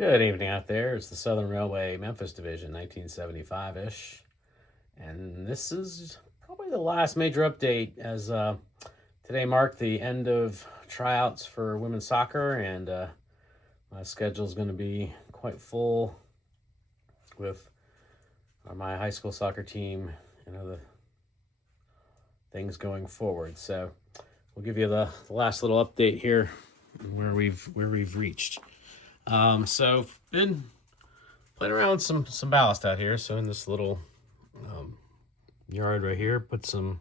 Good evening out there. It's the Southern Railway Memphis Division, 1975-ish. And this is probably the last major update as today marked the end of tryouts for women's soccer, and my schedule is going to be quite full with my high school soccer team and other things going forward. So we'll give you the last little update here where we've reached. So been playing around with some ballast out here. So in this little yard right here, put some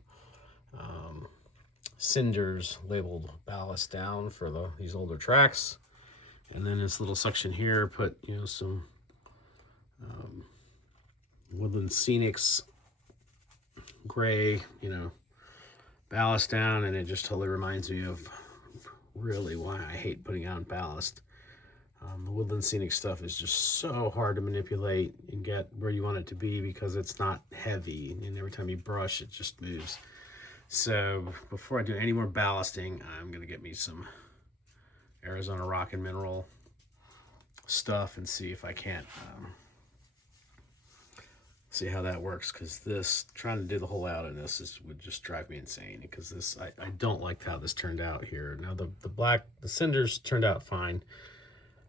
cinders labeled ballast down for these older tracks, and then this little section here put some Woodland Scenics gray ballast down, and it just totally reminds me of really why I hate putting on ballast. The Woodland Scenic stuff is just so hard to manipulate and get where you want it to be because it's not heavy, and every time you brush it just moves. So before I do any more ballasting, I'm going to get me some Arizona Rock and Mineral stuff and see if I can't see how that works, because this, trying to do the whole out in this would just drive me insane, because this, I don't like how this turned out here. Now the cinders turned out fine.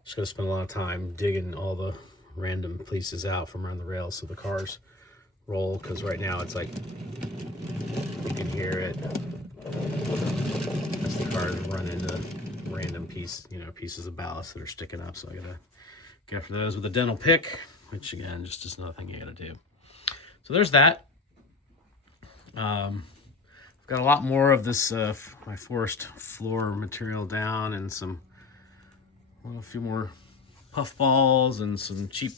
Just gonna spend a lot of time digging all the random pieces out from around the rails so the cars roll, because right now it's like you can hear it as the cars run into random pieces of ballast that are sticking up. So I gotta get after those with a dental pick, which again just is another thing you gotta do. So there's that. I've got a lot more of this my forest floor material down, and a few more puff balls and some cheap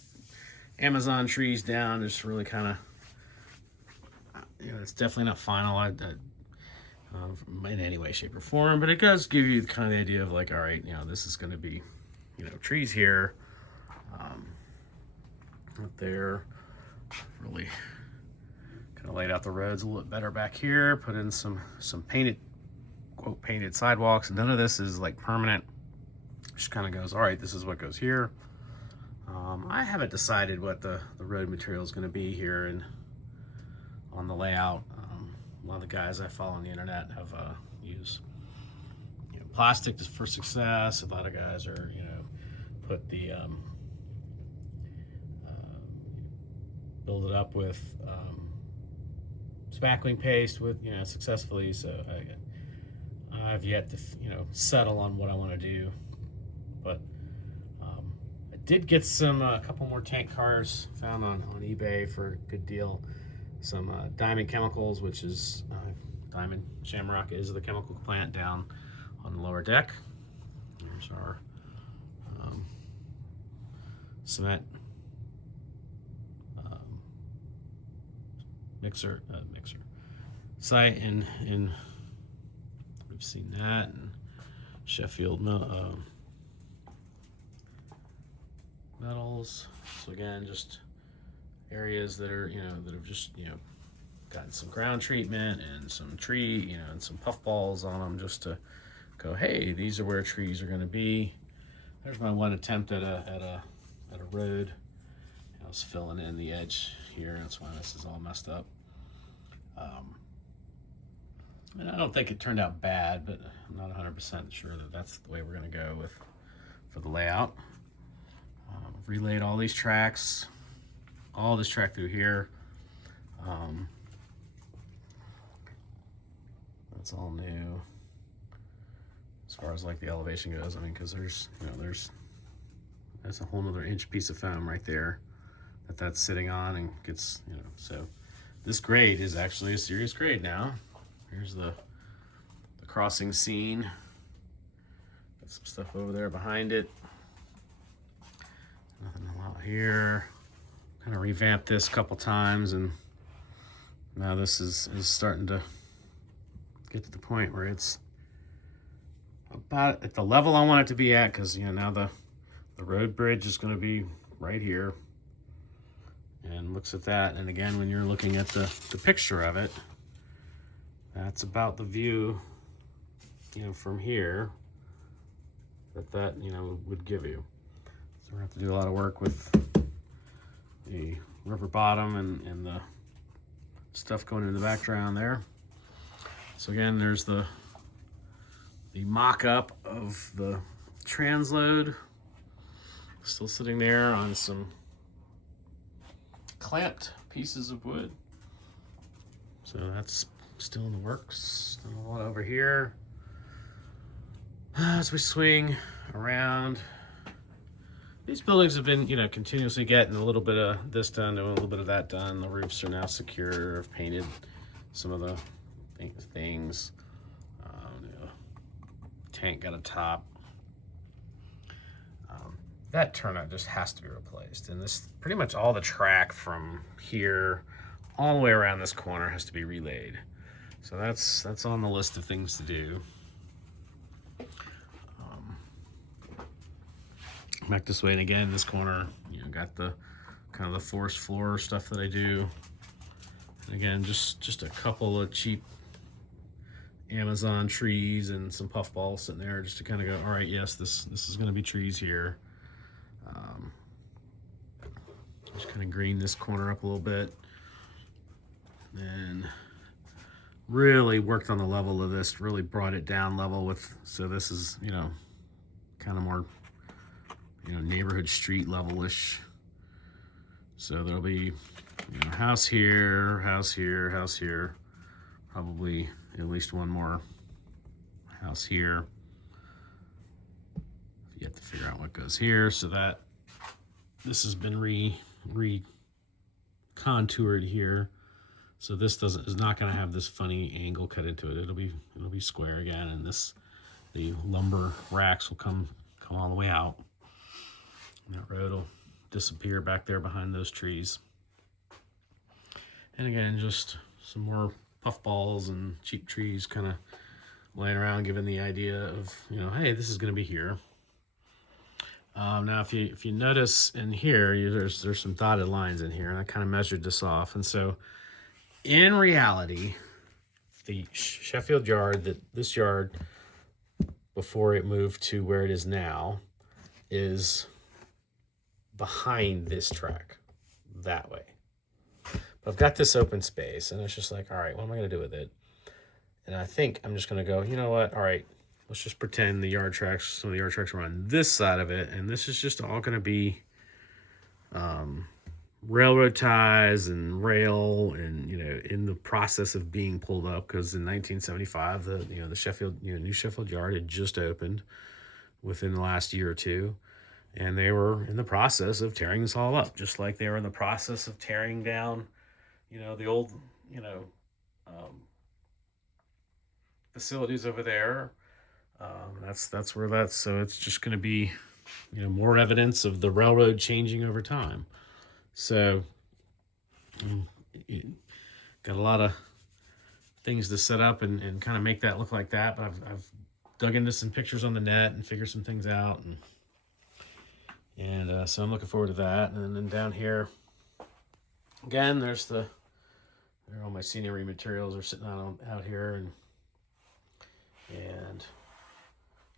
Amazon trees down. Just really kind of, it's definitely not final in any way, shape, or form, but it does give you kind of the idea of like, all right, this is going to be, trees here, up there. Really kind of laid out the roads a little bit better back here. Put in some painted, quote, painted sidewalks. None of this is like permanent. Just kind of goes, all right, this is what goes here. I haven't decided what the road material is going to be here and on the layout. A lot of the guys I follow on the internet have used plastic for success. A lot of guys are put the build it up with spackling paste with successfully. So I've yet to settle on what I want to do. But I did get a couple more tank cars found on eBay for a good deal. Some Diamond Chemicals, which is Diamond Shamrock is the chemical plant down on the lower deck. Here's our cement mixer site, and we've seen that in Sheffield metals. So again, just areas that are that have just gotten some ground treatment and some tree and some puff balls on them, just to go, hey, these are where trees are going to be. There's my one attempt at a road. I was filling in the edge here. That's why this is all messed up. And I don't think it turned out bad, but I'm not 100% sure that that's the way we're going to go for the layout. Relayed all these tracks, all this track through here. That's all new as far as like the elevation goes. I mean, because that's a whole nother inch piece of foam right there that's sitting on, and gets so this grade is actually a serious grade now. Here's the crossing scene. Got some stuff over there behind it. Nothing a lot here. Kind of revamped this a couple times, and now this is starting to get to the point where it's about at the level I want it to be at, because now the road bridge is going to be right here, and looks at that. And again, when you're looking at the picture of it, that's about the view from here that would give you. So we're going to have to do a lot of work with the river bottom and the stuff going in the background there. So again, there's the mock-up of the transload, still sitting there on some clamped pieces of wood. So that's still in the works. Still a lot over here. As we swing around, these buildings have been, continuously getting a little bit of this done, doing a little bit of that done. The roofs are now secure. I've painted some of the things. Tank got a top. That turnout just has to be replaced, and this pretty much all the track from here all the way around this corner has to be relayed. So that's on the list of things to do. Back this way, and again, this corner, got the kind of the forced floor stuff that I do. And again, just a couple of cheap Amazon trees and some puffballs sitting there just to kind of go, all right, yes, this is going to be trees here. Just kind of green this corner up a little bit, and really worked on the level of this, really brought it down level with, so this is, kind of more, neighborhood street level-ish. So there'll be, house here, house here, house here, probably at least one more house here. You have to figure out what goes here, so that this has been contoured here. So this is not going to have this funny angle cut into it. It'll be square again, and the lumber racks will come all the way out. And that road will disappear back there behind those trees. And again, just some more puffballs and cheap trees kind of laying around, giving the idea of, hey, this is going to be here. Now, if you notice in here, there's some dotted lines in here, and I kind of measured this off. And so, in reality, the Sheffield yard, this yard, before it moved to where it is now, is behind this track, that way. But I've got this open space, and it's just like, all right, what am I going to do with it? And I think I'm just going to go, you know what, all right, let's just pretend some of the yard tracks are on this side of it, and this is just all going to be railroad ties and rail, and in the process of being pulled up, because in 1975 the Sheffield new Sheffield yard had just opened within the last year or two, and they were in the process of tearing this all up, just like they were in the process of tearing down the old facilities over there. That's where that's, so it's just going to be more evidence of the railroad changing over time. So got a lot of things to set up and kind of make that look like that, but I've dug into some pictures on the net and figured some things out, and so I'm looking forward to that. And then down here again, there all my scenery materials are sitting out here, and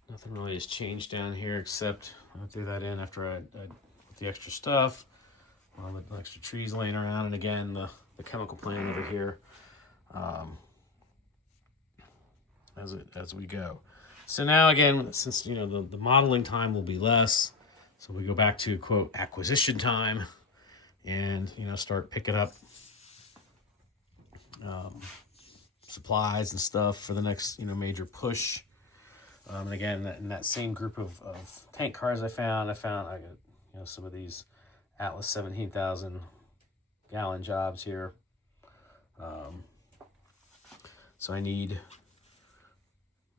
nothing really has changed down here, except I threw that in after I put the extra stuff, all the extra trees laying around, and again the chemical plant over here as we go. So now again, since the modeling time will be less, so we go back to quote acquisition time, and start picking up supplies and stuff for the next major push. And again, in that same group of tank cars I got some of these Atlas 17,000 gallon jobs here. So I need,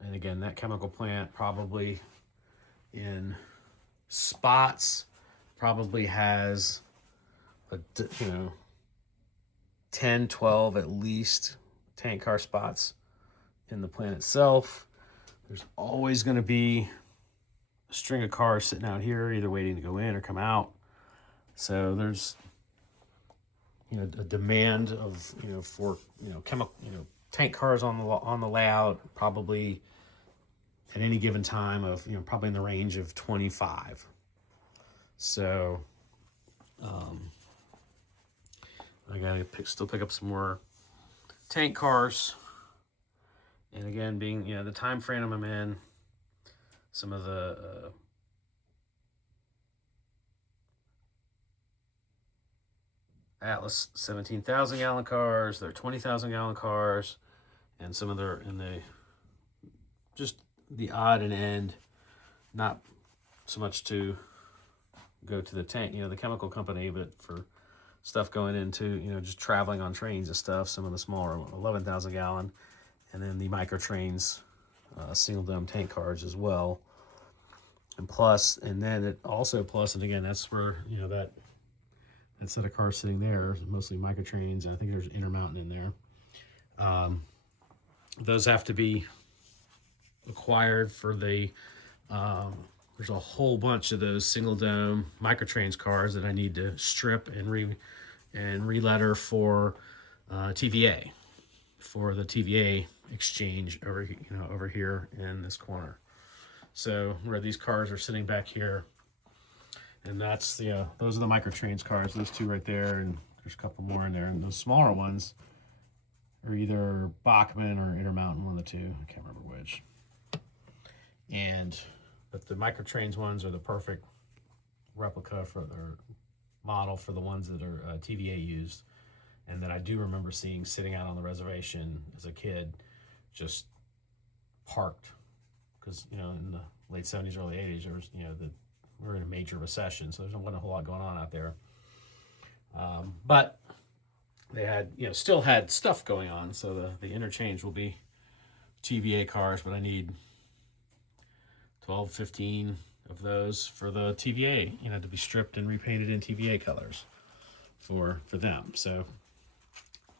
and again, that chemical plant probably in spots probably has 10, 12 at least tank car spots in the plant itself. There's always going to be a string of cars sitting out here, either waiting to go in or come out. So there's, a demand of, for, chemical, tank cars on the layout, probably at any given time of, probably in the range of 25. So I gotta still pick up some more tank cars. And again, being, the time frame I'm in, some of the Atlas 17,000 gallon cars, they're 20,000 gallon cars, and some of their just the odd and end, not so much to go to the tank, the chemical company, but for stuff going into, just traveling on trains and stuff, some of the smaller 11,000 gallon, and then the micro trains, single dome tank cars as well. And then it also and again, that's where, that set of cars sitting there, mostly micro trains, and I think there's Intermountain in there. Those have to be acquired for the, there's a whole bunch of those single dome microtrains cars that I need to strip and re-letter for TVA, for the TVA exchange over here in this corner. So where these cars are sitting back here, and that's those are the microtrains cars, those two right there, and there's a couple more in there, and those smaller ones are either Bachmann or Intermountain, one of the two. I can't remember which. But the microtrains ones are the perfect replica or model for the ones that are TVA used, and that I do remember seeing sitting out on the reservation as a kid, just parked, because in the late 70s, early 80s, there was we were in a major recession, so there wasn't a whole lot going on out there. But they had still had stuff going on, so the interchange will be TVA cars, but I need 12, 15 of those for the TVA, to be stripped and repainted in TVA colors for them. So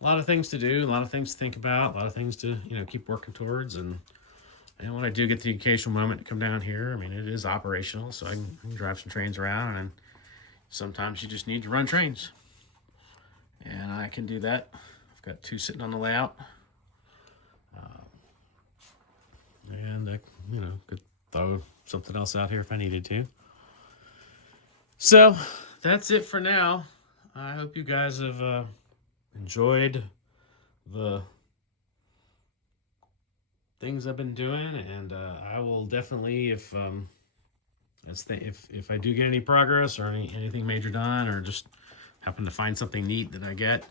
a lot of things to do, a lot of things to think about, a lot of things to keep working towards. And when I do get the occasional moment to come down here, I mean, it is operational, so I can drive some trains around, and sometimes you just need to run trains, and I can do that. I've got two sitting on the layout, and I could throw something else out here if I needed to. So that's it for now. I hope you guys have enjoyed the things I've been doing, and I will definitely, if I do get any progress or anything major done, or just happen to find something neat that I get,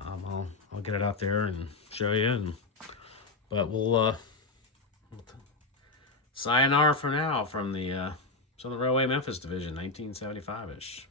I'll get it out there and show you. But we'll sayonara for now from the Southern Railway Memphis Division, 1975-ish.